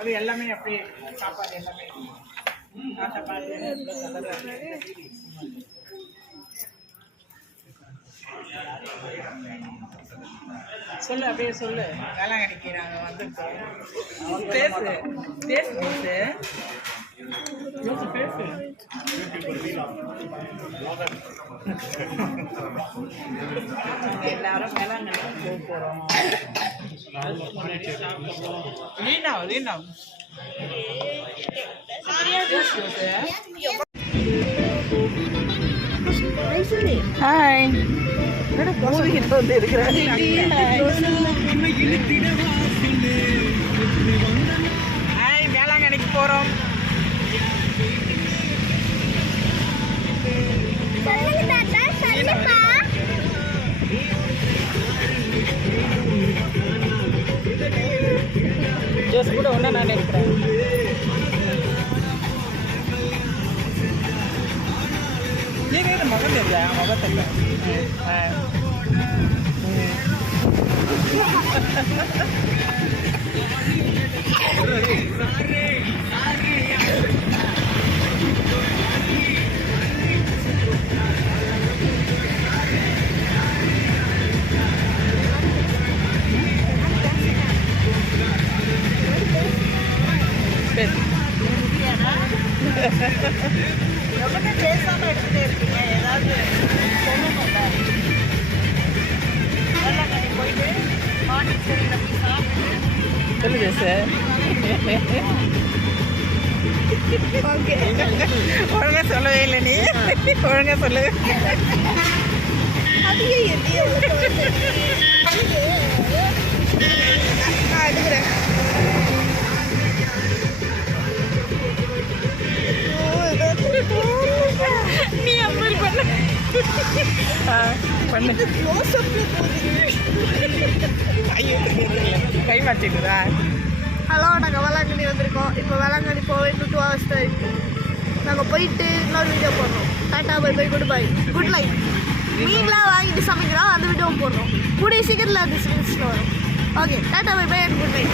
அது எல்லாமே அப்படியே சாப்பாடு எல்லாமே சொல்லு, அப்படியே சொல்லு. வேளாங்கண்ணிக்கு நாங்கள் வந்துருக்கோம். பேசு பேசு பேசு பேசு. எல்லாரும் வேளாங்கண்ணி போக போகிறோம். லீனா ஹாய். மூலிகிட்டு வந்து இருக்கிறாங்க. ஹாய், வேளாங்கண்ணிக்கு போகிறோம். ஜோஸ் கூட ஒன்றா நான் இருக்கிறேன். நீங்க மகன் தெரியல, மகன் தெரியல. ரொம்ப பேசாம எடுத்துட்டே இருக்கீங்க. ஏதாவது சொல்லணும்ல. வேளாங்கண்ணி போயிட்டு பாண்டிச்சேரியில் போய் சாப்பிட்டு சொல்லுங்க சார். ஓகே, ஒழுங்கா சொல்லவே இல்லை. நீ ஒழுங்கா சொல்லு. எடுக்கிறேன். நீ அம்மாரி பண்ண பண்ணு. கை மாற்றிட்டுதா? ஹலோ, நாங்கள் வேளாங்கண்ணி வந்திருக்கோம். இப்போ வேளாங்கண்ணி போக 2 hours டைம். நாங்கள் போயிட்டு இன்னொரு வீடியோ போடுறோம். Tata bye bye, good bye, good life. மீன்லாம் வாங்கிட்டு சமைக்கிறோம், அந்த வீடியோ போடுறோம். கூடிய சீக்கிரத்தில் அந்த சீரிஸில் வரும். Okay, tata bye bye and good bye.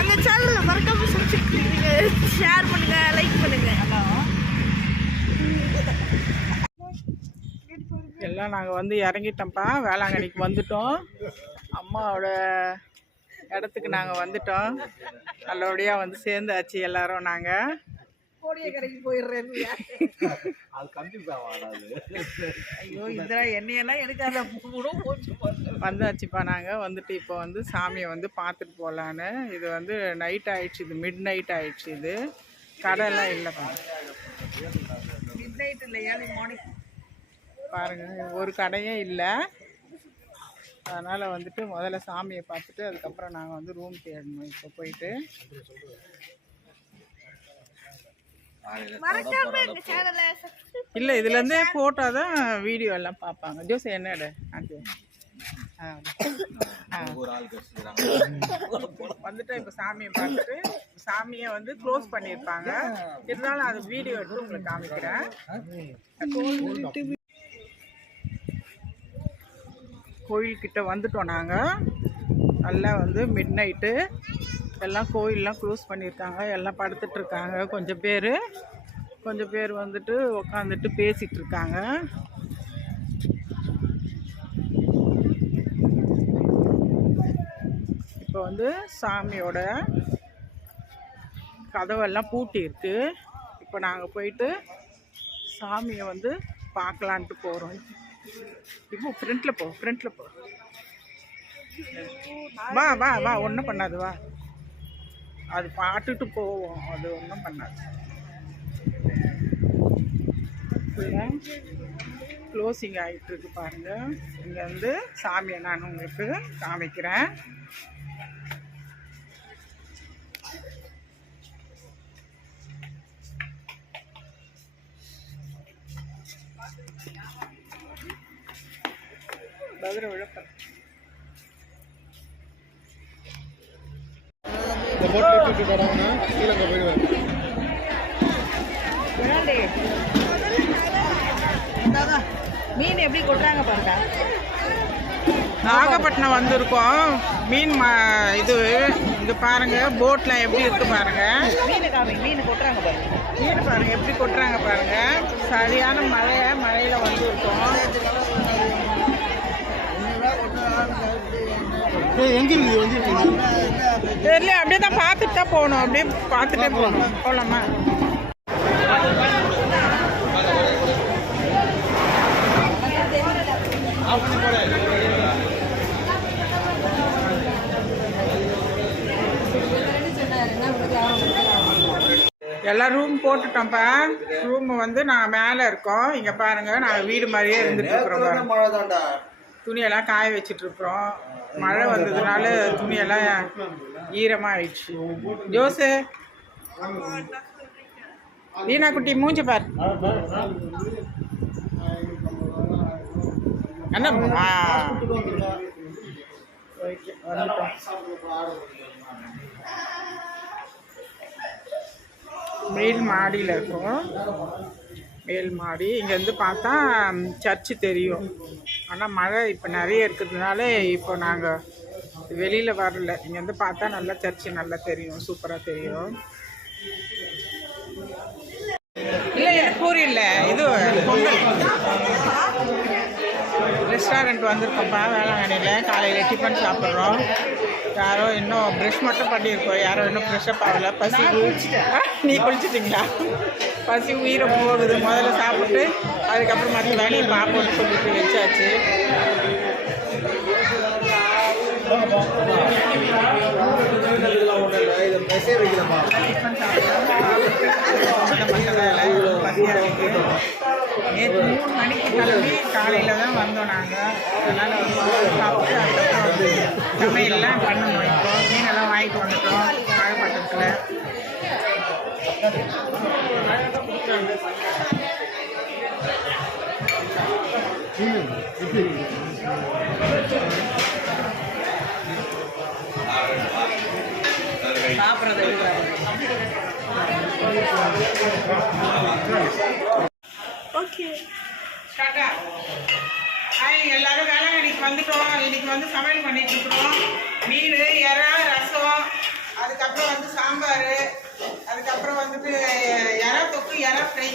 எங்கள் சேனலில் மறக்காம சப்ஸ்கிரைப் பண்ணுங்க, ஷேர் பண்ணுங்க, லைக் பண்ணுங்க. எல்லாம் நாங்கள் வந்து இறங்கிட்டோம்ப்பா. வேளாங்கண்ணிக்கு வந்துட்டோம். அம்மாவோட இடத்துக்கு நாங்கள் வந்துட்டோம். நல்லபடியாக வந்து சேர்ந்தாச்சு எல்லாரும். நாங்கள் கோடிய கடைக்கு போயிடுறேன். ஐயோ, இந்திரா எண்ணெயெல்லாம் எடுக்காத வந்தாச்சுப்பா. நாங்கள் வந்துட்டு இப்போ வந்து சாமியை வந்து பார்த்துட்டு போகலான்னு. இது வந்து நைட் ஆயிடுச்சு, இது மிட் நைட் ஆயிடுச்சு. இது கடையெல்லாம் இல்லைப்பா. மிட் நைட் இல்லை, ஏர்லி மார்னிங் பாருங்கள். ஒரு கடையே இல்லை. அதனால் வந்துட்டு முதல்ல சாமியை பார்த்துட்டு அதுக்கப்புறம் நாங்கள் வந்து ரூம் தேடணும். இப்போ போயிட்டு இல்லை, இதுலேருந்தே ஃபோட்டோ தான் வீடியோ எல்லாம் பார்ப்பாங்க. ஜோஸ் என்னடு வந்துட்டு இப்போ சாமியை பார்த்துட்டு சாமியை வந்து க்ளோஸ் பண்ணியிருப்பாங்க. இருந்தாலும் அது வீடியோ எடுத்து உங்களுக்கு காமிக்கிறேன். கோயில்கிட்ட வந்துட்டோம் நாங்கள். நல்லா வந்து மிட் நைட்டு எல்லாம் கோயிலெலாம் க்ளோஸ் பண்ணியிருக்காங்க. எல்லாம் படுத்துட்ருக்காங்க. கொஞ்சம் பேர் வந்துட்டு உக்காந்துட்டு பேசிகிட்ருக்காங்க. இப்போ வந்து சாமியோட கதவெல்லாம் பூட்டியிருக்கு. இப்போ நாங்கள் போயிட்டு சாமியை வந்து பார்க்கலான்ட்டு போகிறோம். இப்போ ஃப்ரண்ட்டில் போ. வா வா வா, ஒன்றும் பண்ணாது. வா, அது பார்த்துட்டு போவோம். அது ஒன்றும் பண்ணாது. க்ளோசிங் ஆகிட்டுருக்கு பாருங்கள். இங்கே வந்து சாமியை நான் உங்களுக்கு காமிக்கிறேன். பதிர விழப்பேன். மீன் எப்படி கொட்டுறாங்க பாருங்க. நாகப்பட்டினம் வந்திருக்கோம். மீன் இது இங்கே பாருங்கள் போட்டில் எப்படி இருக்கு பாருங்கள். மீன் கொட்டுறாங்க பாருங்க. மீன் பாருங்கள் எப்படி கொட்டுறாங்க பாருங்கள். சரியான மழையில் வந்திருக்கோம். தெரியல, அப்படியே தான் பார்த்துட்டு தான் போகணும். அப்படியே பார்த்துட்டே போகணும். போகலாமா? எல்லாம் ரூம் போட்டுட்டோம்ப்பா. ரூம் வந்து நாங்கள் மேலே இருக்கோம். இங்கே பாருங்கள், நாங்கள் வீடு மாதிரியே இருந்துட்டு இருக்கிறோம். துணியெல்லாம் காய வச்சுட்டு இருக்கிறோம். மழை வந்ததுனால துணியெல்லாம் ஈரமாக ஆயிடுச்சு. ஜோசு, வீணா குட்டி மூஞ்சி பார். அண்ணா மேல் மாடியில் இருக்கோம். மேல் மாடி இங்கேருந்து பார்த்தா சர்ச்சு தெரியும். ஆனால் மழை இப்போ நிறைய இருக்கிறதுனால இப்போ நாங்கள் வெளியில் வரல. இங்கேருந்து பார்த்தா நல்லா சர்ச்சு நல்லா தெரியும், சூப்பராக தெரியும். இல்லை எனக்கு பூரி இல்லை, இது பொங்கல். ரெஸ்டாரண்ட் வந்திருக்கோம்ப்பா வேளாங்கண்ணியில். காலையில் டிஃபன் சாப்பிட்றோம். யாரோ இன்னும் ப்ரெஷ் மட்டும் பண்ணியிருக்கோம். யாரோ இன்னும் ஃப்ரெஷ்ஷப் ஆகலை. பசி நீ குளிச்சிட்டிங்களா? பசி உயிரை போகுது. முதல்ல சாப்பிட்டு அதுக்கப்புறம் மற்ற வேலையை பார்ப்போம்னு சொல்லிட்டு வச்சாச்சு. டிஃபன் பசியாக இருக்குது. நேற்று 3 மணிக்கு கிளம்பி காலையில் தான் வந்தோம் நாங்கள். அதனால் சாப்பிட்டு அதுக்கப்புறம் வந்து சமையல்லாம் பண்ணணும். இப்போ மீனெல்லாம் வாங்கிட்டு வந்துட்டோம் நாகப்பட்டினத்தில். சாப்பிட்றது ஓகே டாடா. எல்லாரும் வேளாங்கண்ணிக்கு வந்துட்டோம். இன்னைக்கு வந்து சமையல் பண்ணிட்டு இருக்கிறோம். மீன், இறா, ரசம், அதுக்கப்புறம் வந்து சாம்பார், அதுக்கப்புறம் வந்துட்டு இறா தொக்கு, இறா ஃப்ரை,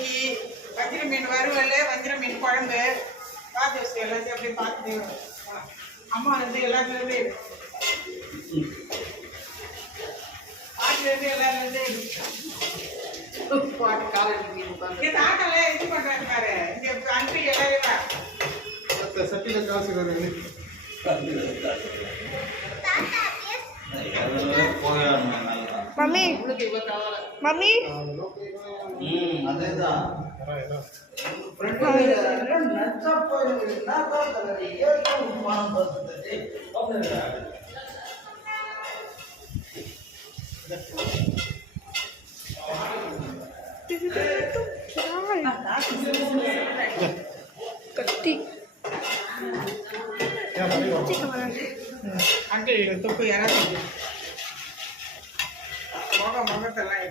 வஞ்சிர மீன் வறுவல், வஞ்சிர மீன் குழம்பு. பார்த்து வச்சு எல்லாத்தையும் அப்படியே பார்த்துட்டு அம்மா வந்து எல்லாத்துலேருந்து பார்த்துலேருந்து எல்லாத்துலேருந்து தாக்கெல்லாம் இது பண்ணுறாங்க பாரு. இங்கே அனுப்பி எல்லாரும் சட்டியில காசு மம்மி மம்மி கட்டி அங்கிள் தொப்பு யாராவது முகத்தெல்லாம்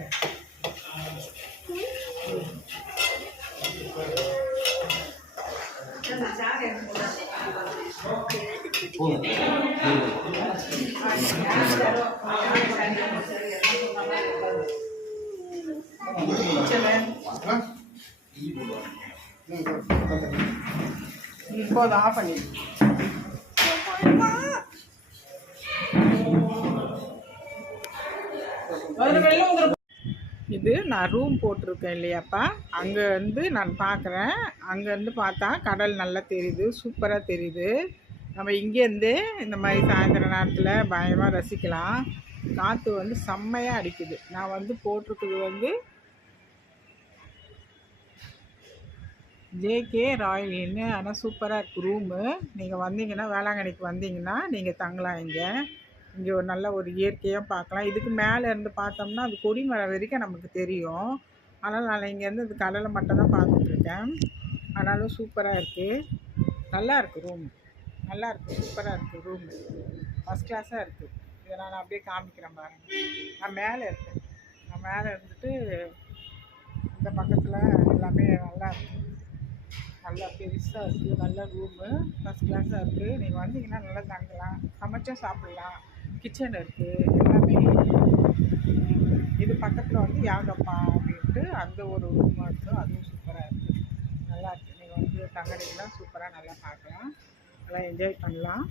இப்போது ஆஃப் பண்ணி இது நான் ரூம் போட்டிருக்கேன் இல்லையாப்பா. அங்கேருந்து நான் பார்க்குறேன். அங்கேருந்து பார்த்தா கடல் நல்லா தெரியுது, சூப்பராக தெரியுது. நம்ம இங்கேருந்து இந்த மாதிரி சாயந்தர நேரத்தில் பயமாக ரசிக்கலாம். காற்று வந்து செம்மையாக அடிக்குது. நான் வந்து போட்டிருக்குது வந்து ஜேகே ராயல் இன்னு. ஆனால் சூப்பராக இருக்குது ரூமு. நீங்கள் வந்தீங்கன்னா வேளாங்கண்ணிக்கு வந்தீங்கன்னா நீங்கள் தங்கலாம். இங்கே ஒரு நல்ல ஒரு இயற்கையாக பார்க்கலாம். இதுக்கு மேலே இருந்து பார்த்தோம்னா அது கொடிமரம் வரைக்கும் நமக்கு தெரியும். ஆனால் நான் இங்கேருந்து இது கடலை மட்டும் தான் பார்த்துட்ருக்கேன். ஆனாலும் சூப்பராக இருக்குது, நல்லா இருக்குது ரூமு, நல்லா இருக்குது, சூப்பராக இருக்குது ரூமு, ஃபஸ்ட் கிளாஸாக இருக்குது. இதை நான் அப்படியே காமிக்கிறேன் பாருங்கள். நான் மேலே இருக்கேன். நான் மேலே இருந்துட்டு இந்த பக்கத்தில் எல்லாமே நல்லா இருக்குது. நல்லா பெருசாக இருக்குது, நல்ல ரூமு, ஃபஸ்ட் கிளாஸாக இருக்குது. நீங்கள் வந்தீங்கன்னா நல்லா தங்கலாம், சமைச்சா சாப்பிட்லாம், கிச்சன் இருக்குது, எல்லாமே. இது பக்கத்தில் வந்து யாகப்பா அப்படின்ட்டு அந்த ஒரு ரூம் இருக்குது, அதுவும் சூப்பராக இருக்குது, நல்லா இருக்குது. நீங்கள் வந்து தங்குறீங்கன்னா சூப்பராக நல்லா பார்க்கலாம், நல்லா என்ஜாய் பண்ணலாம்.